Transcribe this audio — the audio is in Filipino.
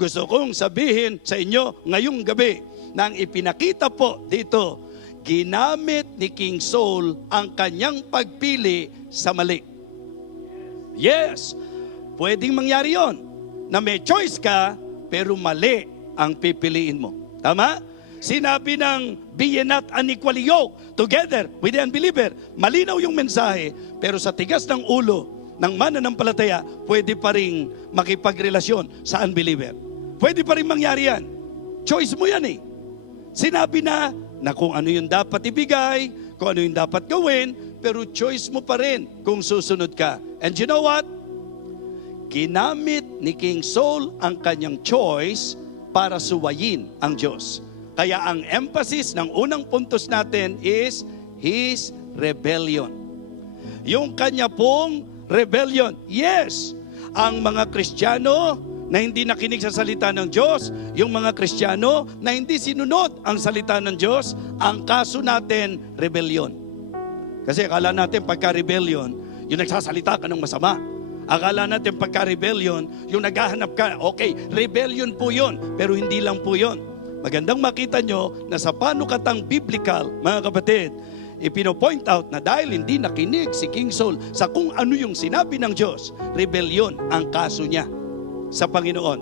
gusto kong sabihin sa inyo ngayong gabi na ang ipinakita po dito, ginamit ni King Saul ang kanyang pagpili sa mali. Yes, pwedeng mangyari yon na may choice ka pero mali ang pipiliin mo. Tama? Sinabi ng be ye not unequally yoked together with the unbeliever. Malinaw yung mensahe, pero sa tigas ng ulo ng mananampalataya, pwede pa rin makipagrelasyon sa unbeliever. Pwede pa rin mangyari yan. Choice mo yan eh. Sinabi na kung ano yung dapat ibigay, kung ano yung dapat gawin, pero choice mo pa rin kung susunod ka. And you know what? Ginamit ni King Saul ang kanyang choice para suwayin ang Diyos. Kaya ang emphasis ng unang puntos natin is his rebellion. Yung kanya pong rebellion. Yes, ang mga Kristiyano na hindi nakinig sa salita ng Diyos, yung mga Kristiyano na hindi sinunod ang salita ng Diyos, ang kaso natin, rebellion. Kasi akala natin pagka-rebellion, yung nagsasalita ka ng masama. Akala natin pagka-rebellion, yung naghahanap ka, okay, rebellion po yun, pero hindi lang po yun. Magandang makita nyo na sa panukatang biblical, mga kapatid, ipino-point out na dahil hindi nakinig si King Saul sa kung ano yung sinabi ng Diyos, rebellion ang kaso niya sa Panginoon.